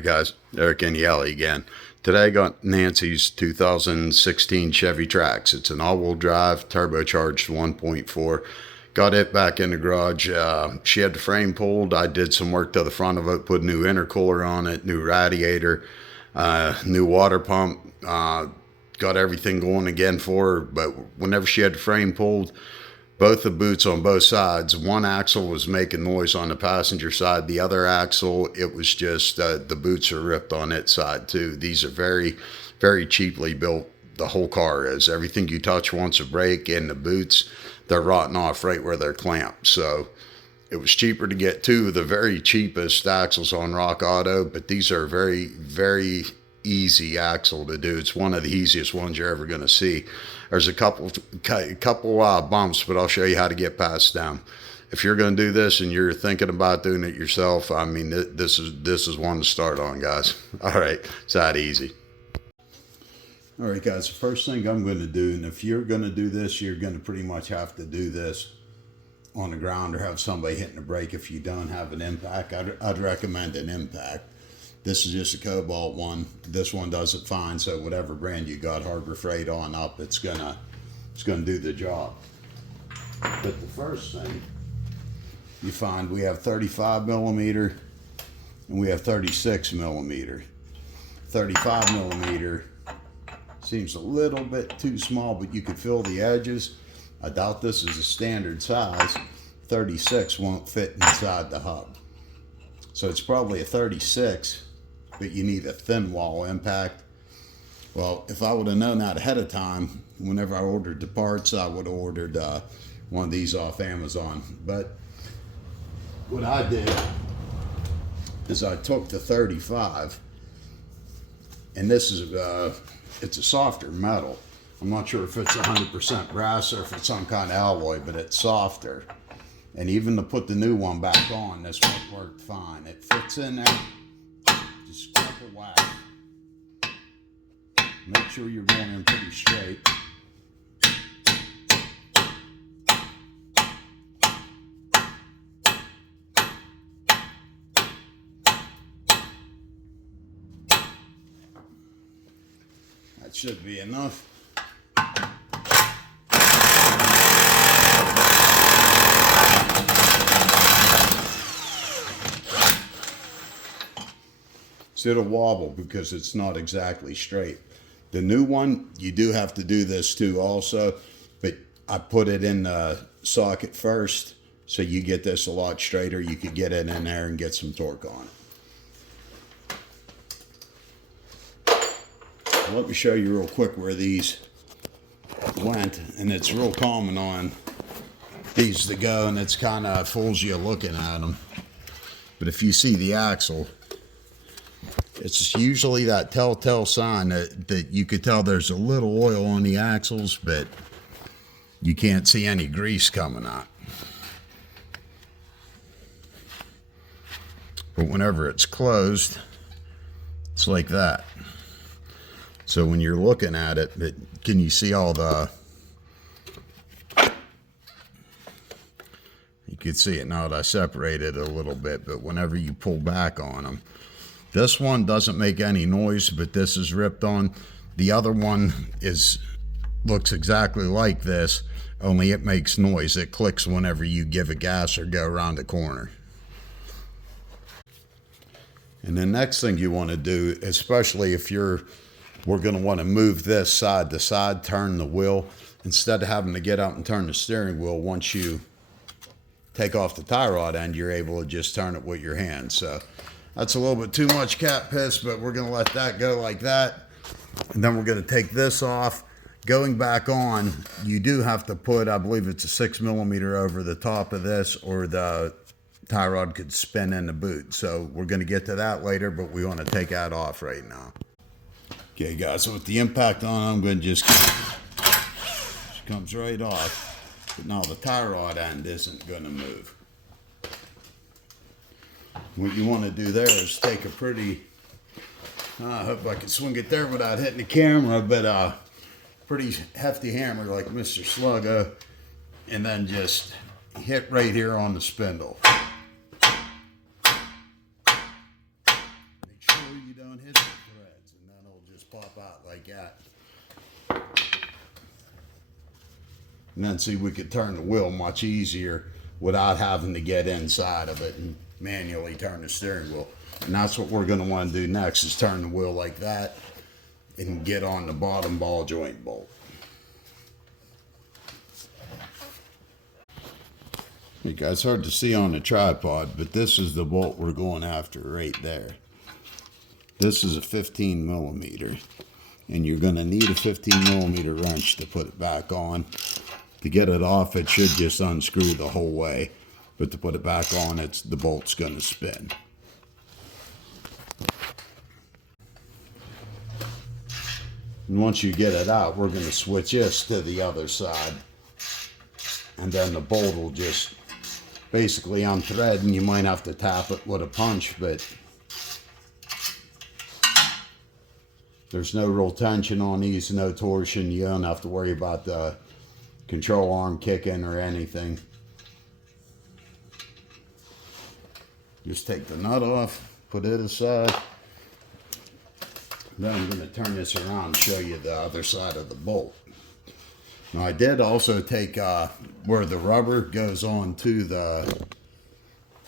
Alright guys, Eric and Yelly again. Today I got Nancys 2016 Chevy Trax. It's an all-wheel drive, turbocharged 1.4. Got it back in the garage. She had the frame pulled. I did some work to the front of it, put new intercooler on it, new radiator, new water pump. Got everything going again for her, but whenever she had the frame pulled, both the boots on both sides, one axle was making noise on the passenger side. The other axle, it was just the boots are ripped on its side too. These are very, very cheaply built. The whole car is. Everything you touch wants a break, and the boots, they're rotting off right where they're clamped. So it was cheaper to get two of the very cheapest axles on Rock Auto, but these are very, very easy axle to do. It's one of the easiest ones you're ever going to see. There's a couple bumps, but I'll show you how to get past them. If you're going to do this and you're thinking about doing it yourself, I mean, this is one to start on, guys. All right, it's that easy. All right, guys, the first thing I'm going to do, and if you're going to do this, you're going to pretty much have to do this on the ground or have somebody hitting the brake. If you don't have an impact, I'd recommend an impact. This is just a Cobalt one. This one does it fine, so whatever brand you got, Harbor Freight on up, it's gonna do the job. But the first thing you find, we have 35 millimeter and we have 36 millimeter. 35 millimeter seems a little bit too small, but you can feel the edges. I doubt this is a standard size. 36 won't fit inside the hub. So it's probably a 36, but you need a thin wall impact. Well, if I would have known that ahead of time, whenever I ordered the parts, I would have ordered one of these off Amazon. But what I did is I took the 35, and this is it's a softer metal. I'm not sure if it's 100% brass or if it's some kind of alloy, but it's softer. And even to put the new one back on, this one worked fine. It fits in there. Just couple whack. Make sure you're going in pretty straight. That should be enough. It'll wobble because it's not exactly straight. The new one, you do have to do this too also, but I put it in the socket first, so you get this a lot straighter. You could get it in there and get some torque on it. Let me show you real quick where these went, and it's real common on these to go, and it's kind of fools you looking at them. But if you see the axle, it's usually that telltale sign that you could tell there's a little oil on the axles, but you can't see any grease coming out. But whenever it's closed, it's like that. So when you're looking at it, can you see all the... You could see it now that I separated it a little bit, but whenever you pull back on them, this one doesn't make any noise, but this is ripped on. The other one looks exactly like this, only it makes noise. It clicks whenever you give it gas or go around the corner. And the next thing you want to do, especially if we're going to want to move this side to side, turn the wheel, instead of having to get out and turn the steering wheel, once you take off the tie rod end, you're able to just turn it with your hand. So that's a little bit too much cat piss, but we're going to let that go like that. And then we're going to take this off. Going back on, you do have to put, I believe it's a 6 millimeter over the top of this, or the tie rod could spin in the boot. So we're going to get to that later, but we want to take that off right now. Okay, guys, so with the impact on, I'm going to just comes right off. But now the tie rod end isn't going to move. What you want to do there is take a pretty, I hope I can swing it there without hitting the camera, but pretty hefty hammer like Mr. Sluggo, and then just hit right here on the spindle. Make sure And then see, we could turn the wheel much easier without having to get inside of it and manually turn the steering wheel. And that's what we're going to want to do next, is turn the wheel like that and get on the bottom ball joint bolt. You guys, hard to see on the tripod, but this is the bolt we're going after right there. This is a 15 millimeter, and you're going to need a 15 millimeter wrench to put it back on. To get it off, it should just unscrew the whole way, but to put it back on, the bolt's going to spin. And once you get it out, we're going to switch this to the other side, and then the bolt will just basically unthread, and you might have to tap it with a punch, but there's no real tension on these, no torsion. You don't have to worry about the control arm kicking or anything. Just take the nut off, put it aside. Then I'm going to turn this around and show you the other side of the bolt. Now, I did also take where the rubber goes on to the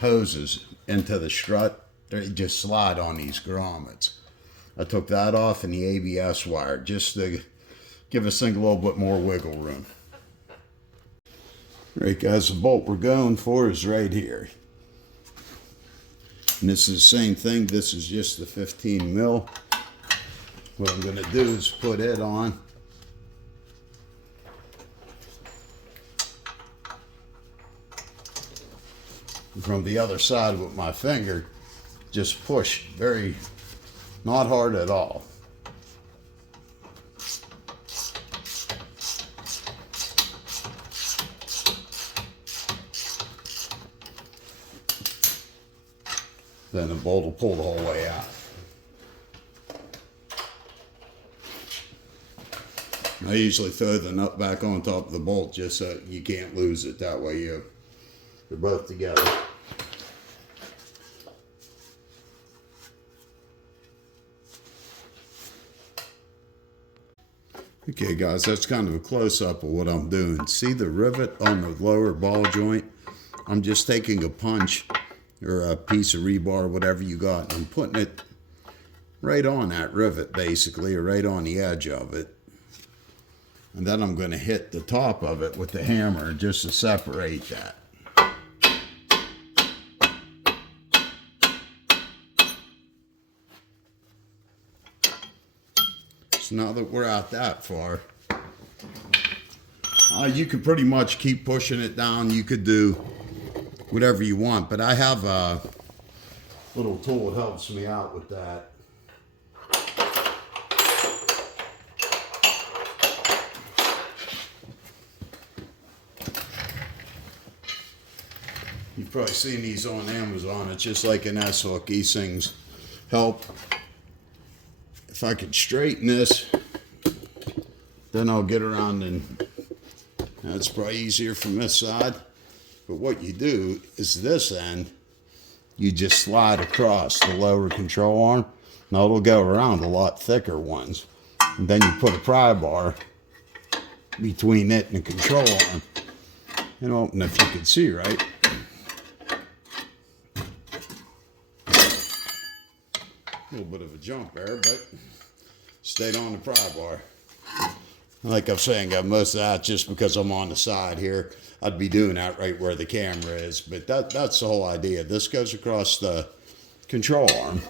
hoses into the strut. They just slide on these grommets. I took that off, and the ABS wire, just to give this thing a little bit more wiggle room. All right, guys, the bolt we're going for is right here. And this is the same thing. This is just the 15 mil. What I'm going to do is put it on. From the other side with my finger, just push very, not hard at all. Then the bolt will pull the whole way out. I usually throw the nut back on top of the bolt just so you can't lose it. That way they're both together. Okay, guys, that's kind of a close-up of what I'm doing. See the rivet on the lower ball joint? I'm just taking a punch or a piece of rebar, whatever you got, and I'm putting it right on that rivet, basically, or right on the edge of it. And then I'm going to hit the top of it with the hammer just to separate that. So now that we're out that far, you could pretty much keep pushing it down. You could do whatever you want, but I have a little tool that helps me out with that. You've probably seen these on Amazon. It's just like an S-hook. These things help. If I could straighten this, then I'll get around, and that's probably easier from this side. But what you do is this end, you just slide across the lower control arm. Now it'll go around a lot thicker ones. And then you put a pry bar between it and the control arm. You know, and if you can see right, a little bit of a jump there, but stayed on the pry bar. Like I'm saying, got most of that just because I'm on the side here. I'd be doing that right where the camera is, but that's the whole idea. This goes across the control arm.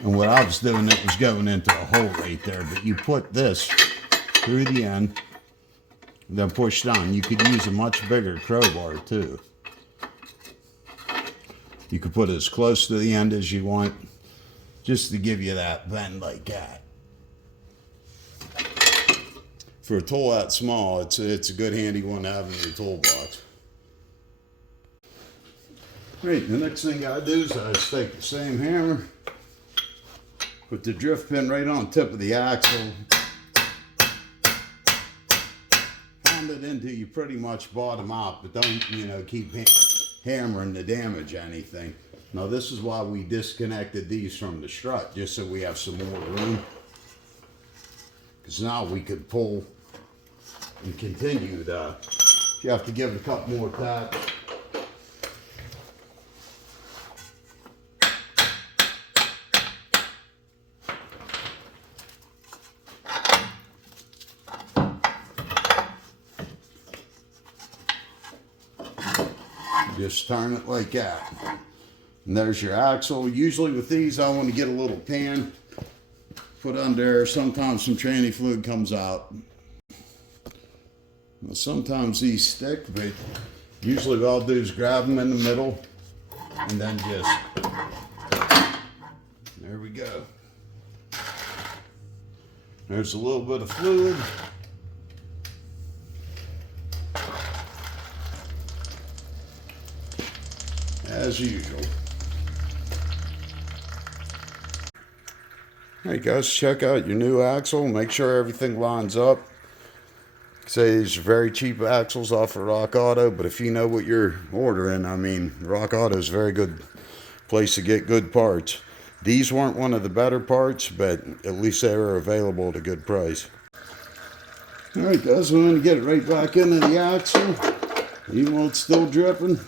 And what I was doing, it was going into a hole right there, but you put this through the end, then push down. You could use a much bigger crowbar too. You could put it as close to the end as you want, just to give you that bend like that. For a tool that small, it's a good handy one to have in your toolbox. Right, the next thing I do is I just take the same hammer, put the drift pin right on the tip of the axle, pound it until you pretty much bottom out, but don't, keep hammering to damage anything. Now this is why we disconnected these from the strut, just so we have some more room. Because now we could pull and continue to, if you have to give it a couple more taps. Just turn it like that. And there's your axle. Usually with these, I want to get a little pan, put under. Sometimes some tranny fluid comes out. Well, sometimes these stick, but usually what I'll do is grab them in the middle and then just, there we go. There's a little bit of fluid. As usual. All right, guys, check out your new axle. Make sure everything lines up. Say these are very cheap axles off of Rock Auto, but if you know what you're ordering, I mean, Rock Auto is a very good place to get good parts. These weren't one of the better parts, but at least they were available at a good price. All right, guys, we're going to get it right back into the axle, even though it's still dripping.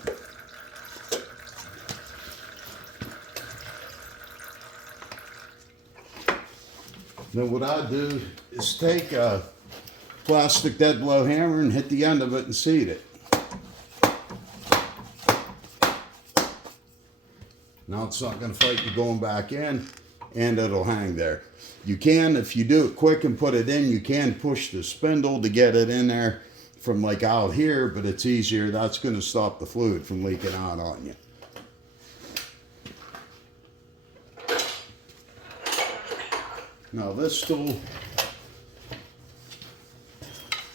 Then what I do is take a plastic dead blow hammer and hit the end of it and seat it. Now it's not going to fight you going back in, and it'll hang there. You can, if you do it quick and put it in, you can push the spindle to get it in there from like out here, but it's easier. That's going to stop the fluid from leaking out on you. Now this tool,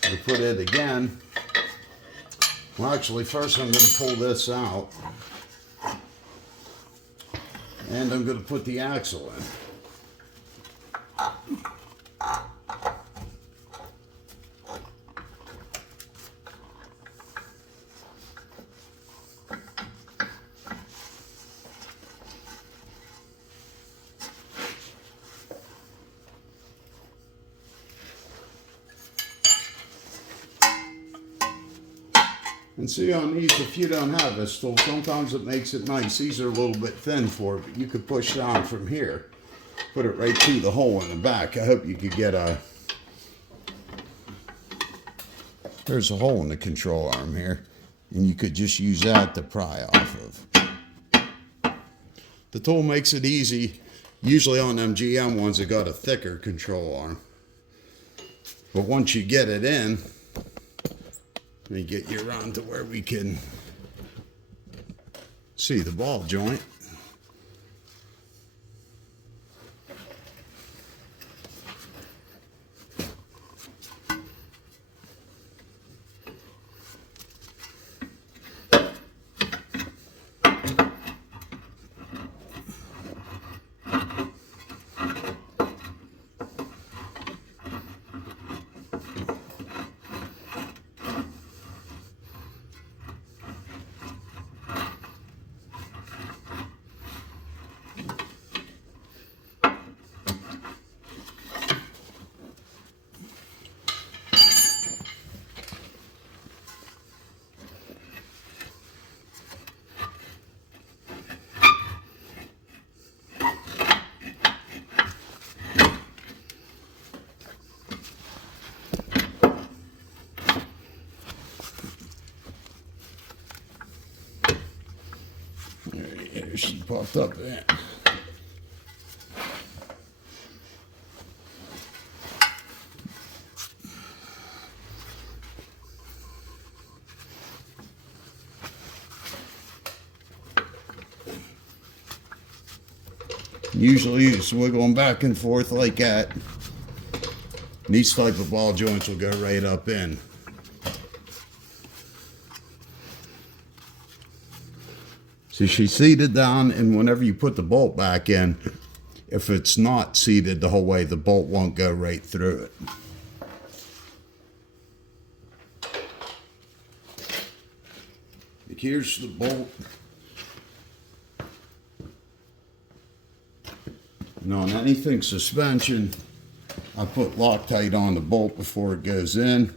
we put it again. Well, actually, first I'm going to pull this out, and I'm going to put the axle in. And see on these, if you don't have this tool, sometimes it makes it nice. These are a little bit thin for it, but you could push down from here. Put it right through the hole in the back. I hope you could get a... There's a hole in the control arm here, and you could just use that to pry off of. The tool makes it easy. Usually on them GM ones, it got a thicker control arm. But once you get it in, let me get you around to where we can see the ball joint. She popped up there. Usually just wiggling back and forth like that. These type of ball joints will go right up in. So she's seated down, and whenever you put the bolt back in, if it's not seated the whole way, the bolt won't go right through it. Here's the bolt. And on anything suspension, I put Loctite on the bolt before it goes in.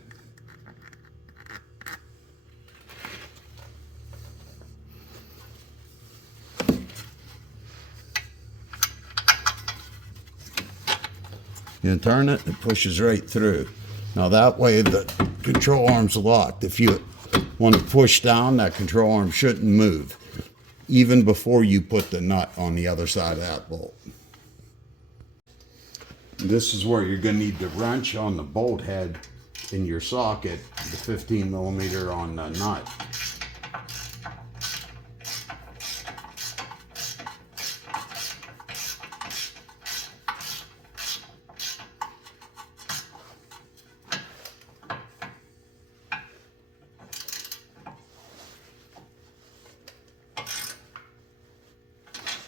You turn it, it pushes right through. Now that way the control arm's locked. If you want to push down, that control arm shouldn't move, even before you put the nut on the other side of that bolt. This is where you're going to need the wrench on the bolt head in your socket, the 15 millimeter on the nut.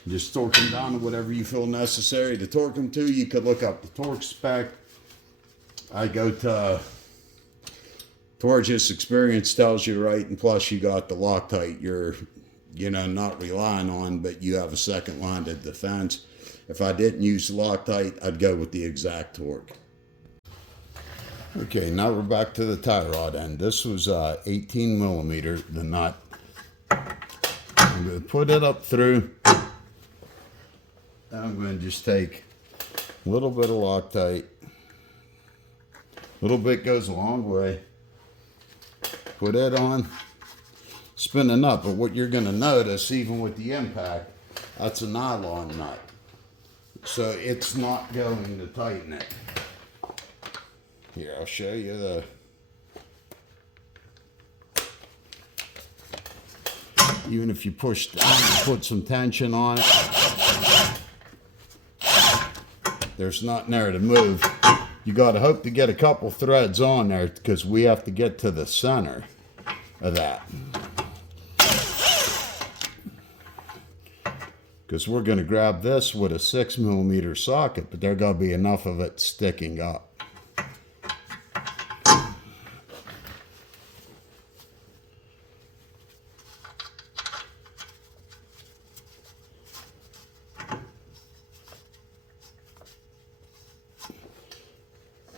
Just torque them down to whatever you feel necessary to torque them to. You could look up the torque spec. I go to Torge's experience tells you right, and plus you got the Loctite you're not relying on, but you have a second line of defense. If I didn't use Loctite, I'd go with the exact torque. Okay, now we're back to the tie rod end. This was 18 millimeter, the nut. I'm going to put it up through. I'm going to just take a little bit of Loctite. A little bit goes a long way. Put it on, spin the nut. But what you're going to notice, even with the impact, that's a nylon nut. So it's not going to tighten it. Here, I'll show you the... Even if you push down, put some tension on it, there's nothing there to move. You got to hope to get a couple threads on there, because we have to get to the center of that. Because we're going to grab this with a 6 millimeter socket, but there got to be enough of it sticking up.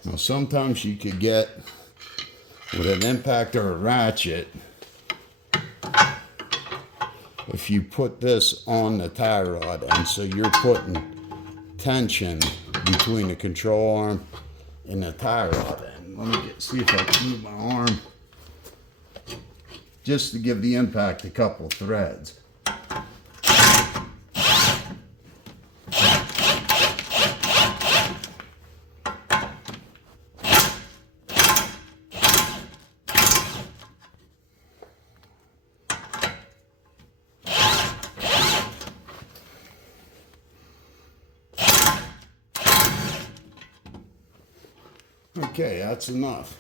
Now sometimes you could get, with an impact or a ratchet, if you put this on the tie rod, and so you're putting tension between the control arm and the tie rod end. Let me see if I can move my arm, just to give the impact a couple threads. Okay, that's enough.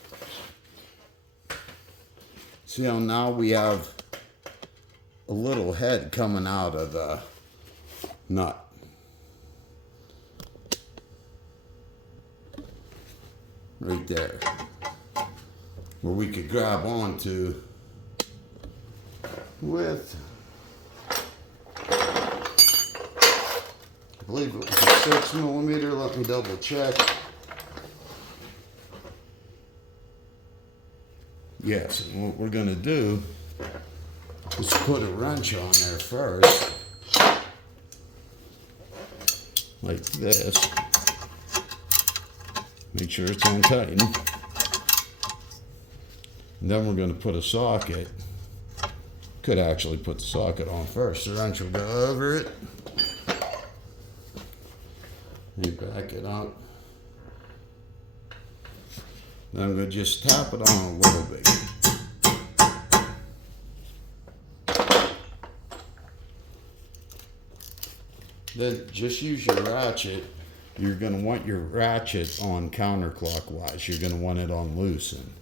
See how now we have a little head coming out of the nut. Right there. Where we could grab onto with, I believe it was a 6 millimeter, let me double check. Yes, and what we're going to do is put a wrench on there first, like this. Make sure it's on tight. And then we're going to put a socket. Could actually put the socket on first. The wrench will go over it. You back it up. Then I'm going to just tap it on a little bit. Then just use your ratchet. You're going to want your ratchet on counterclockwise. You're going to want it on loosen.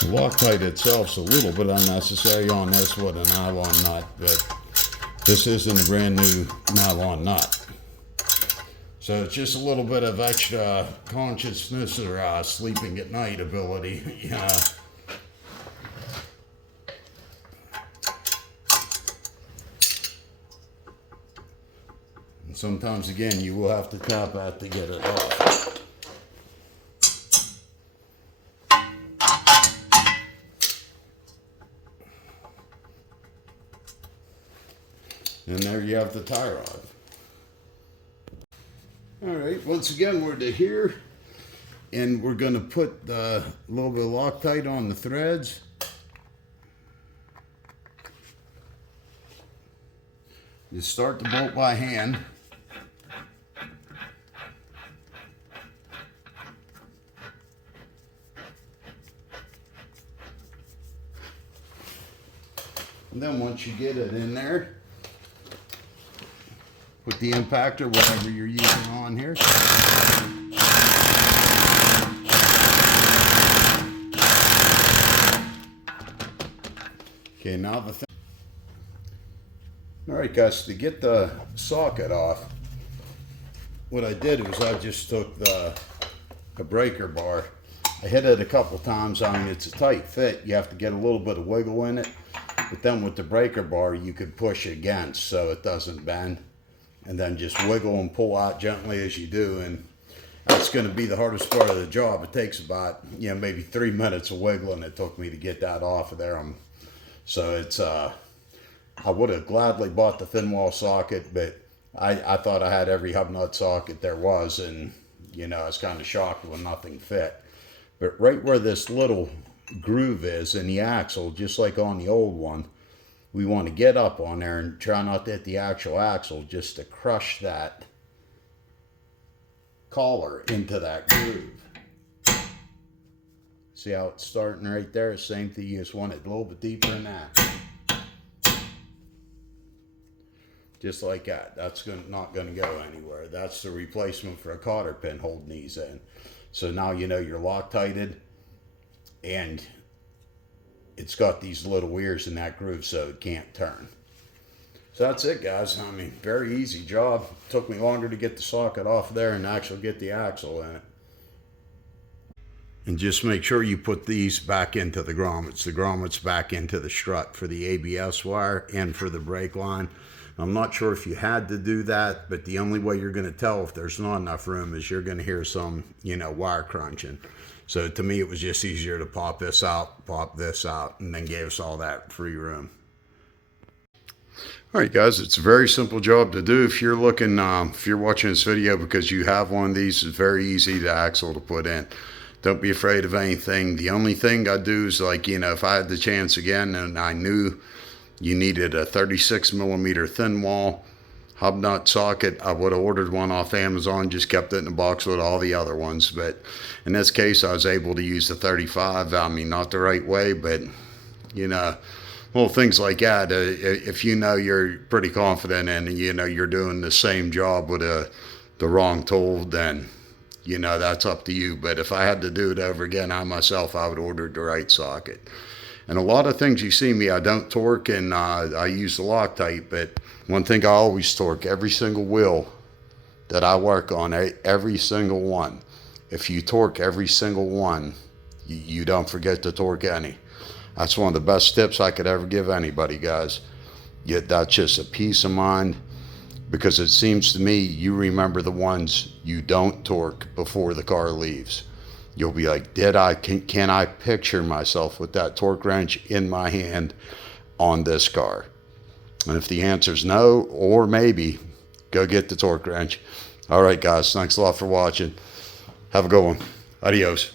The Loctite itself's a little bit unnecessary on this with a nylon nut, but this isn't a brand new nylon nut. So it's just a little bit of extra consciousness or sleeping at night ability. And sometimes, again, you will have to tap out to get it off. And there you have the tie rod. All right, once again, we're to here, and we're going to put a little bit of Loctite on the threads. You start the bolt by hand. And then once you get it in there, put the impactor, whatever you're using, on here. Okay, now the thing. All right, guys, to get the socket off, what I did was I just took the breaker bar. I hit it a couple times. I mean, it's a tight fit. You have to get a little bit of wiggle in it. But then with the breaker bar, you could push against so it doesn't bend. And then just wiggle and pull out gently as you do. And that's going to be the hardest part of the job. It takes about, maybe 3 minutes of wiggling it took me to get that off of there. So it's, I would have gladly bought the thin wall socket, but I thought I had every hub nut socket there was. And, I was kind of shocked when nothing fit. But right where this little groove is in the axle, just like on the old one, we want to get up on there and try not to hit the actual axle, just to crush that collar into that groove. See how it's starting right there? Same thing, you just want it a little bit deeper than that. Just like that. That's not going to go anywhere. That's the replacement for a cotter pin holding these in. So now you know you're Loctited, and it's got these little ears in that groove so it can't turn. So that's it, guys. I mean, very easy job. It took me longer to get the socket off there and actually get the axle in it. And just make sure you put these back into the grommets. The grommets back into the strut for the ABS wire and for the brake line. I'm not sure if you had to do that, but the only way you're going to tell if there's not enough room is you're going to hear some, wire crunching. So to me, it was just easier to pop this out, and then gave us all that free room. All right, guys, it's a very simple job to do. If you're looking, if you're watching this video because you have one of these, it's very easy to axle to put in. Don't be afraid of anything. The only thing I do is, like, if I had the chance again and I knew you needed a 36 millimeter thin wall hub nut socket, I would have ordered one off Amazon, just kept it in a box with all the other ones. But in this case, I was able to use the 35. I mean, not the right way, but little things like that. If you're pretty confident and you're doing the same job with the wrong tool, then that's up to you. But if I had to do it over again, I would order the right socket. And a lot of things you see me, I don't torque, and I use the Loctite. But one thing I always torque, every single wheel that I work on, every single one. If you torque every single one, you don't forget to torque any. That's one of the best tips I could ever give anybody, guys. Yet that's just a peace of mind, because it seems to me you remember the ones you don't torque before the car leaves. You'll be like, can I picture myself with that torque wrench in my hand on this car? And if the answer is no, or maybe, go get the torque wrench. All right, guys, thanks a lot for watching. Have a good one. Adios.